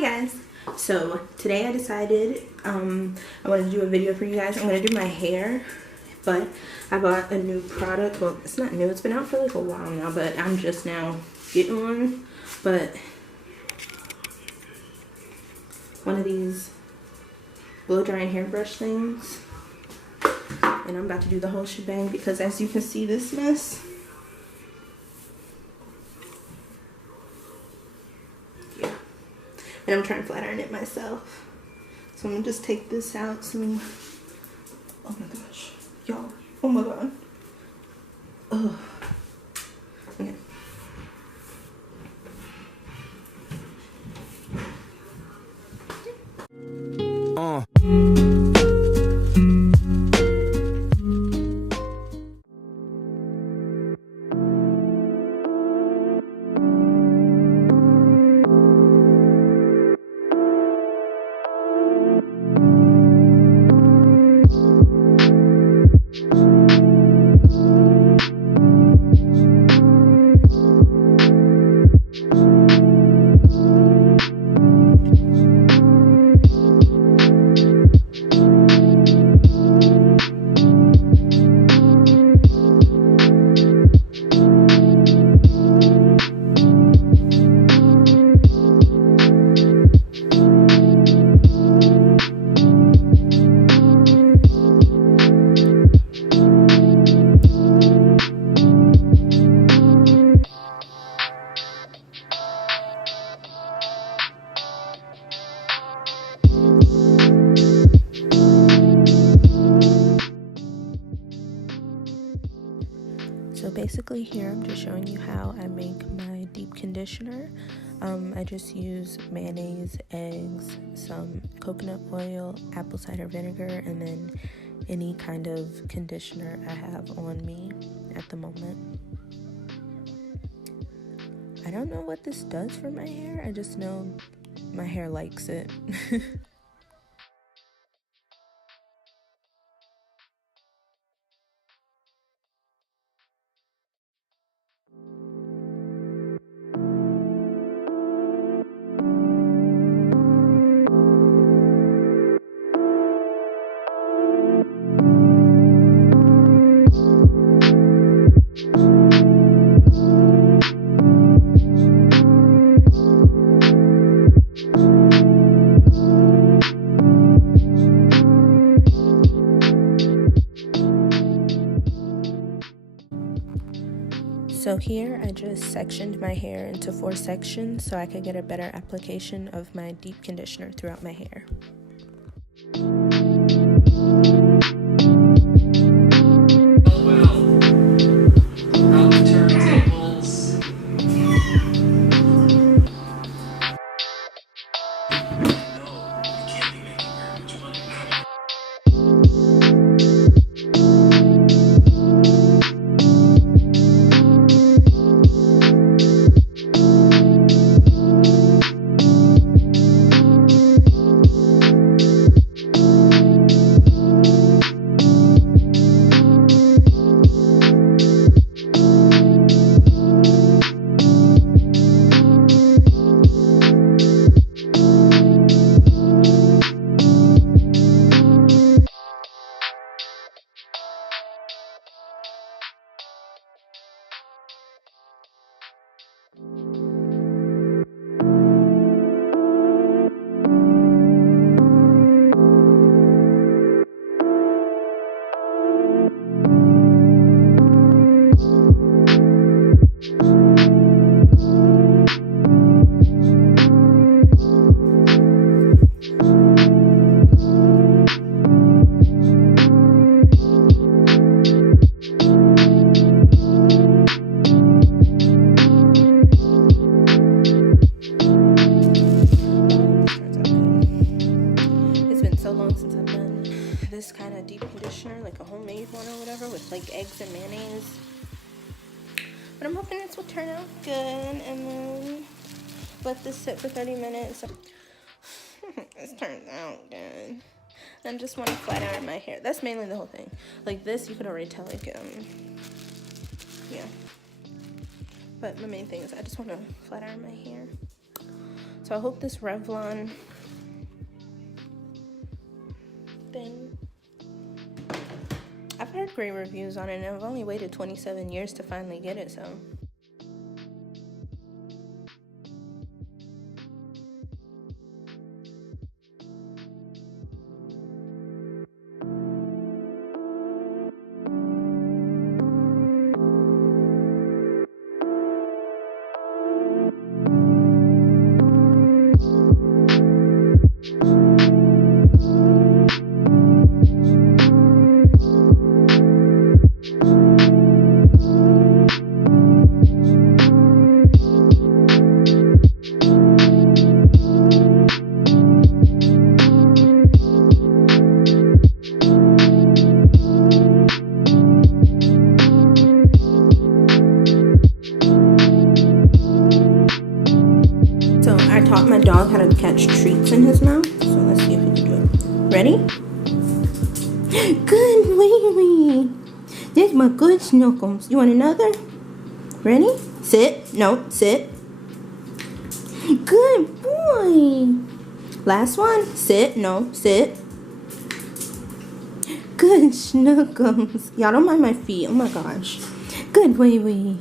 Hey guys, so today I decided I wanted to do a video for you guys. I'm going to do my hair, but I bought a new product. Well, it's not new, it's been out for like a while now, but I'm just now getting one. But one of these blow drying hairbrush things, and I'm about to do the whole shebang because as you can see this mess. And I'm trying to flat iron it myself. So I'm gonna just take this out. So, oh my gosh, y'all, oh my god. Ugh. Okay. So basically here I'm just showing you how I make my deep conditioner. I just use mayonnaise, eggs, some coconut oil, apple cider vinegar, and then any kind of conditioner I have on me at the moment. I don't know what this does for my hair, I just know my hair likes it. So here I just sectioned my hair into 4 sections so I could get a better application of my deep conditioner throughout my hair. This kind of deep conditioner, like a homemade one or whatever, with like eggs and mayonnaise. But I'm hoping this will turn out good, and then let this sit for 30 minutes. This turns out good. I just want to flat iron my hair. That's mainly the whole thing. Like this, you could already tell, like, yeah. But the main thing is I just want to flat iron my hair. So So I hope this Revlon thing, I've heard great reviews on it, and I've only waited 27 years to finally get it, so. So I taught my dog how to catch treats in his mouth. So let's see if he can do it. Ready? Good baby. This is my good Snuggles. You want another? Ready? Sit. No, sit. Good boy. Last one. Sit. No, sit. Good Snuggles. Y'all don't mind my feet. Oh my gosh. Good baby.